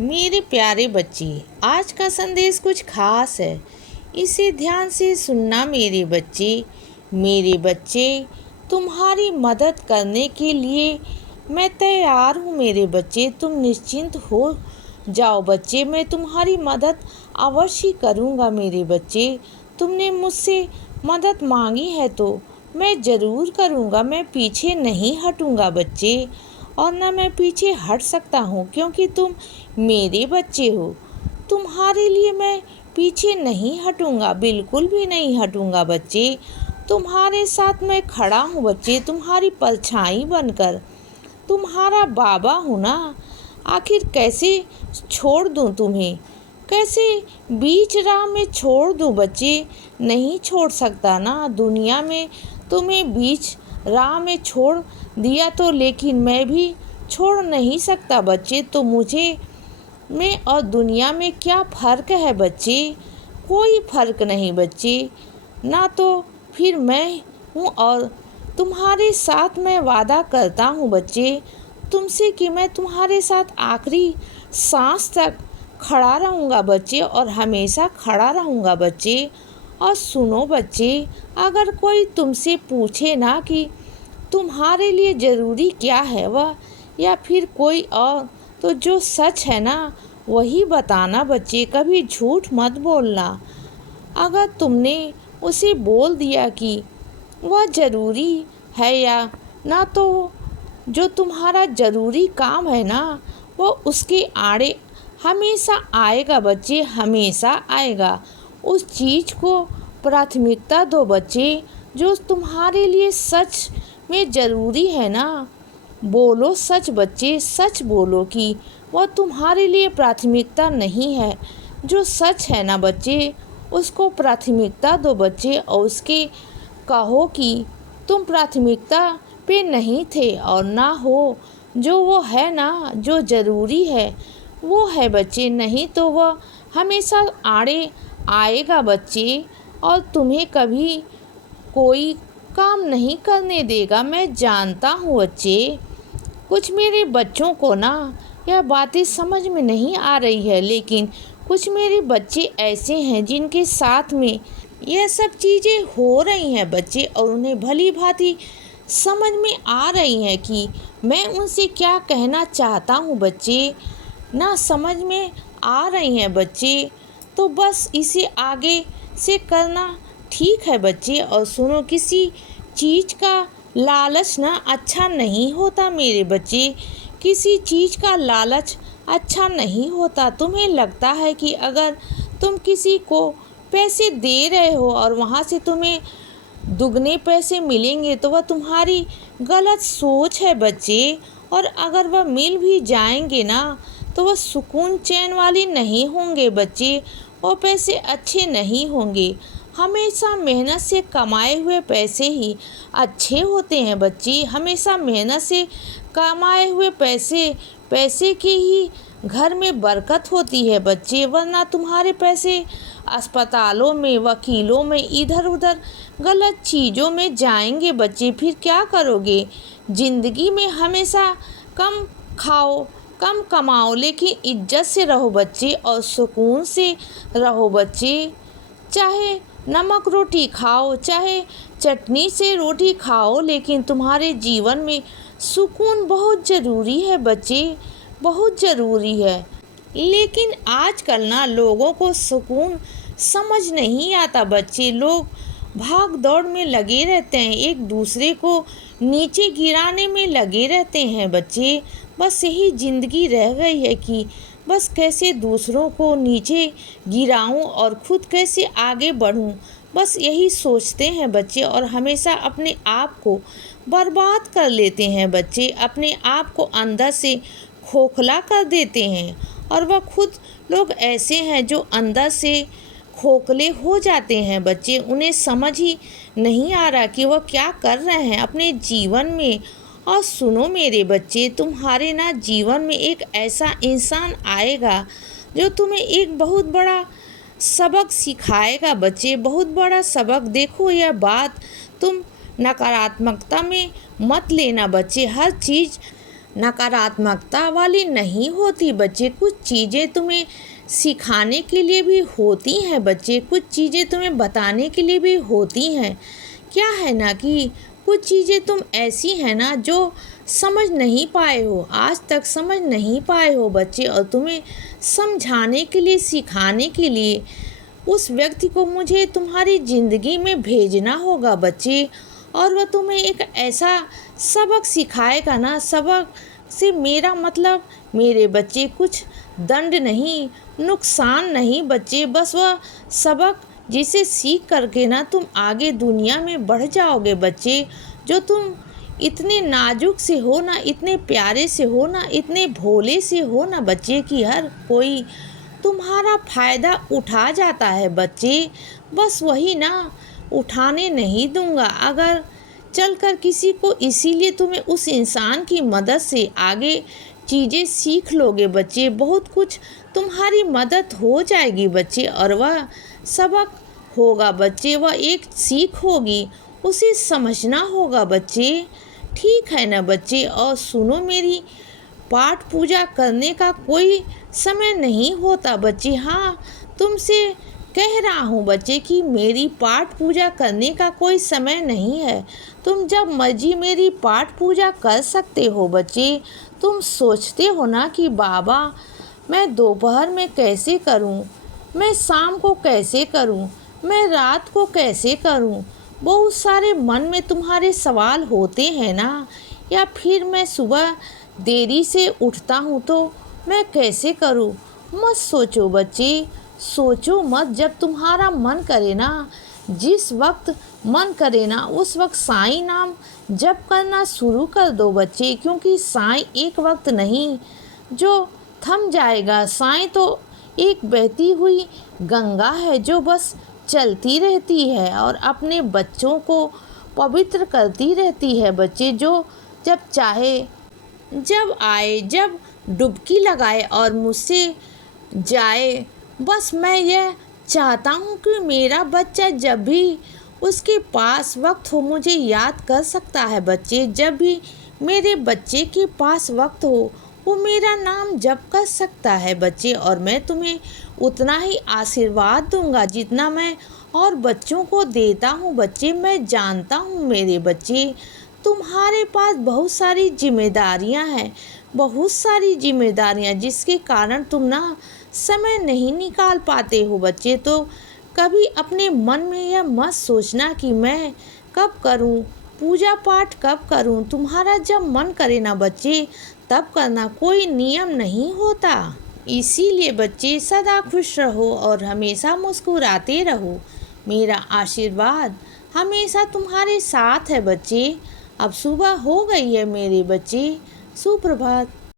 मेरे प्यारे बच्चे, आज का संदेश कुछ खास है। इसे ध्यान से सुनना मेरे बच्चे। मेरे बच्चे, तुम्हारी मदद करने के लिए मैं तैयार हूँ मेरे बच्चे। तुम निश्चिंत हो जाओ बच्चे, मैं तुम्हारी मदद अवश्य करूँगा मेरे बच्चे। तुमने मुझसे मदद मांगी है तो मैं ज़रूर करूँगा। मैं पीछे नहीं हटूँगा बच्चे, और न मैं पीछे हट सकता हूँ, क्योंकि तुम मेरे बच्चे हो। तुम्हारे लिए मैं पीछे नहीं हटूँगा, बिल्कुल भी नहीं हटूँगा बच्चे। तुम्हारे साथ मैं खड़ा हूँ बच्चे, तुम्हारी परछाई बनकर। तुम्हारा बाबा हूँ ना। आखिर कैसे छोड़ दूँ तुम्हें, कैसे बीच राह में छोड़ दूँ बच्चे। नहीं छोड़ सकता ना, दुनिया में तुम्हें बीच राह में छोड़ दिया तो, लेकिन मैं भी छोड़ नहीं सकता बच्चे। तो मुझे में और दुनिया में क्या फ़र्क है बच्चे? कोई फ़र्क नहीं बच्चे। ना तो फिर मैं हूँ, और तुम्हारे साथ मैं वादा करता हूँ बच्चे तुमसे कि मैं तुम्हारे साथ आखिरी सांस तक खड़ा रहूँगा बच्चे, और हमेशा खड़ा रहूँगा बच्चे। और सुनो बच्चे, अगर कोई तुमसे पूछे ना कि तुम्हारे लिए ज़रूरी क्या है वह, या फिर कोई और, तो जो सच है ना वही बताना बच्चे। कभी झूठ मत बोलना। अगर तुमने उसे बोल दिया कि वह ज़रूरी है या ना, तो जो तुम्हारा ज़रूरी काम है ना वो उसके आड़े हमेशा आएगा बच्चे, हमेशा आएगा। उस चीज़ को प्राथमिकता दो बच्चे जो तुम्हारे लिए सच में ज़रूरी है ना। बोलो सच बच्चे, सच बोलो कि वह तुम्हारे लिए प्राथमिकता नहीं है। जो सच है ना बच्चे, उसको प्राथमिकता दो बच्चे, और उसके कहो कि तुम प्राथमिकता पे नहीं थे, और ना हो जो वो है ना, जो ज़रूरी है वो है बच्चे। नहीं तो वह हमेशा आड़े आएगा बच्चे, और तुम्हें कभी कोई काम नहीं करने देगा। मैं जानता हूँ बच्चे, कुछ मेरे बच्चों को ना यह बातें समझ में नहीं आ रही है, लेकिन कुछ मेरे बच्चे ऐसे हैं जिनके साथ में यह सब चीज़ें हो रही हैं बच्चे, और उन्हें भली भांति समझ में आ रही हैं कि मैं उनसे क्या कहना चाहता हूँ बच्चे। ना समझ में आ रही हैं बच्चे, तो बस इसे आगे से करना ठीक है बच्चे। और सुनो, किसी चीज़ का लालच ना अच्छा नहीं होता मेरे बच्चे। किसी चीज़ का लालच अच्छा नहीं होता। तुम्हें लगता है कि अगर तुम किसी को पैसे दे रहे हो और वहाँ से तुम्हें दुगने पैसे मिलेंगे, तो वह तुम्हारी गलत सोच है बच्चे। और अगर वह मिल भी जाएंगे ना, तो वह सुकून चैन वाली नहीं होंगे बच्चे। वो पैसे अच्छे नहीं होंगे। हमेशा मेहनत से कमाए हुए पैसे ही अच्छे होते हैं बच्चे। हमेशा मेहनत से कमाए हुए पैसे पैसे के ही घर में बरकत होती है बच्चे, वरना तुम्हारे पैसे अस्पतालों में, वकीलों में, इधर उधर गलत चीज़ों में जाएंगे बच्चे। फिर क्या करोगे? ज़िंदगी में हमेशा कम खाओ, कम कमाओ, लेकिन इज्जत से रहो बच्चे, और सुकून से रहो बच्चे। चाहे नमक रोटी खाओ, चाहे चटनी से रोटी खाओ, लेकिन तुम्हारे जीवन में सुकून बहुत ज़रूरी है बच्चे, बहुत ज़रूरी है। लेकिन आजकल ना लोगों को सुकून समझ नहीं आता बच्चे। लोग भाग दौड़ में लगे रहते हैं, एक दूसरे को नीचे गिराने में लगे रहते हैं बच्चे। बस यही ज़िंदगी रह गई है कि बस कैसे दूसरों को नीचे गिराऊं और खुद कैसे आगे बढ़ूं, बस यही सोचते हैं बच्चे। और हमेशा अपने आप को बर्बाद कर लेते हैं बच्चे, अपने आप को अंदर से खोखला कर देते हैं। और वह खुद लोग ऐसे हैं जो अंदर से खोखले हो जाते हैं बच्चे। उन्हें समझ ही नहीं आ रहा कि वह क्या कर रहे हैं अपने जीवन में। और सुनो मेरे बच्चे, तुम्हारे ना जीवन में एक ऐसा इंसान आएगा जो तुम्हें एक बहुत बड़ा सबक सिखाएगा बच्चे, बहुत बड़ा सबक। देखो, यह बात तुम नकारात्मकता में मत लेना बच्चे। हर चीज़ नकारात्मकता वाली नहीं होती बच्चे। कुछ चीज़ें तुम्हें सिखाने के लिए भी होती हैं बच्चे, कुछ चीज़ें तुम्हें बताने के लिए भी होती हैं। क्या है ना कि कुछ चीज़ें तुम ऐसी हैं ना जो समझ नहीं पाए हो, आज तक समझ नहीं पाए हो बच्चे, और तुम्हें समझाने के लिए, सिखाने के लिए उस व्यक्ति को मुझे तुम्हारी ज़िंदगी में भेजना होगा बच्चे। और वह तुम्हें एक ऐसा सबक सिखाएगा ना, सबक से मेरा मतलब मेरे बच्चे कुछ दंड नहीं, नुकसान नहीं बच्चे, बस वह सबक जिसे सीख करके ना तुम आगे दुनिया में बढ़ जाओगे बच्चे। जो तुम इतने नाजुक से हो ना, इतने प्यारे से हो ना, इतने भोले से हो ना बच्चे कि हर कोई तुम्हारा फ़ायदा उठा जाता है बच्चे। बस वही ना, उठाने नहीं दूंगा। अगर चलकर किसी को, इसीलिए तुम्हें उस इंसान की मदद से आगे चीज़ें सीख लोगे बच्चे, बहुत कुछ तुम्हारी मदद हो जाएगी बच्चे। और वह सबक होगा बच्चे, वह एक सीख होगी, उसे समझना होगा बच्चे। ठीक है ना बच्चे। और सुनो, मेरी पाठ पूजा करने का कोई समय नहीं होता बच्चे। हाँ, तुमसे कह रहा हूँ बच्चे कि मेरी पाठ पूजा करने का कोई समय नहीं है। तुम जब मर्जी मेरी पाठ पूजा कर सकते हो बच्चे। तुम सोचते हो ना कि बाबा मैं दोपहर में कैसे करूँ, मैं शाम को कैसे करूँ, मैं रात को कैसे करूँ, बहुत सारे मन में तुम्हारे सवाल होते हैं ना। या फिर मैं सुबह देरी से उठता हूँ तो मैं कैसे करूँ। मत सोचो बच्चे, सोचो मत। जब तुम्हारा मन करे ना, जिस वक्त मन करे ना, उस वक्त साईं नाम जप करना शुरू कर दो बच्चे। क्योंकि साईं एक वक्त नहीं जो थम जाएगा। साईं तो एक बहती हुई गंगा है जो बस चलती रहती है और अपने बच्चों को पवित्र करती रहती है बच्चे। जो जब चाहे, जब आए, जब डुबकी लगाए और मुझसे जाए। बस मैं यह चाहता हूँ कि मेरा बच्चा जब भी उसके पास वक्त हो मुझे याद कर सकता है बच्चे। जब भी मेरे बच्चे के पास वक्त हो वो मेरा नाम जप कर सकता है बच्चे। और मैं तुम्हें उतना ही आशीर्वाद दूंगा जितना मैं और बच्चों को देता हूँ बच्चे। मैं जानता हूँ मेरे बच्चे, तुम्हारे पास बहुत सारी जिम्मेदारियाँ हैं, बहुत सारी जिम्मेदारियाँ, जिसके कारण तुम ना समय नहीं निकाल पाते हो बच्चे। तो कभी अपने मन में यह मत सोचना कि मैं कब करूं, पूजा पाठ कब करूं। तुम्हारा जब मन करे ना बच्चे तब करना, कोई नियम नहीं होता। इसीलिए बच्चे सदा खुश रहो और हमेशा मुस्कुराते रहो। मेरा आशीर्वाद हमेशा तुम्हारे साथ है बच्चे। अब सुबह हो गई है मेरे बच्चे, सुप्रभात।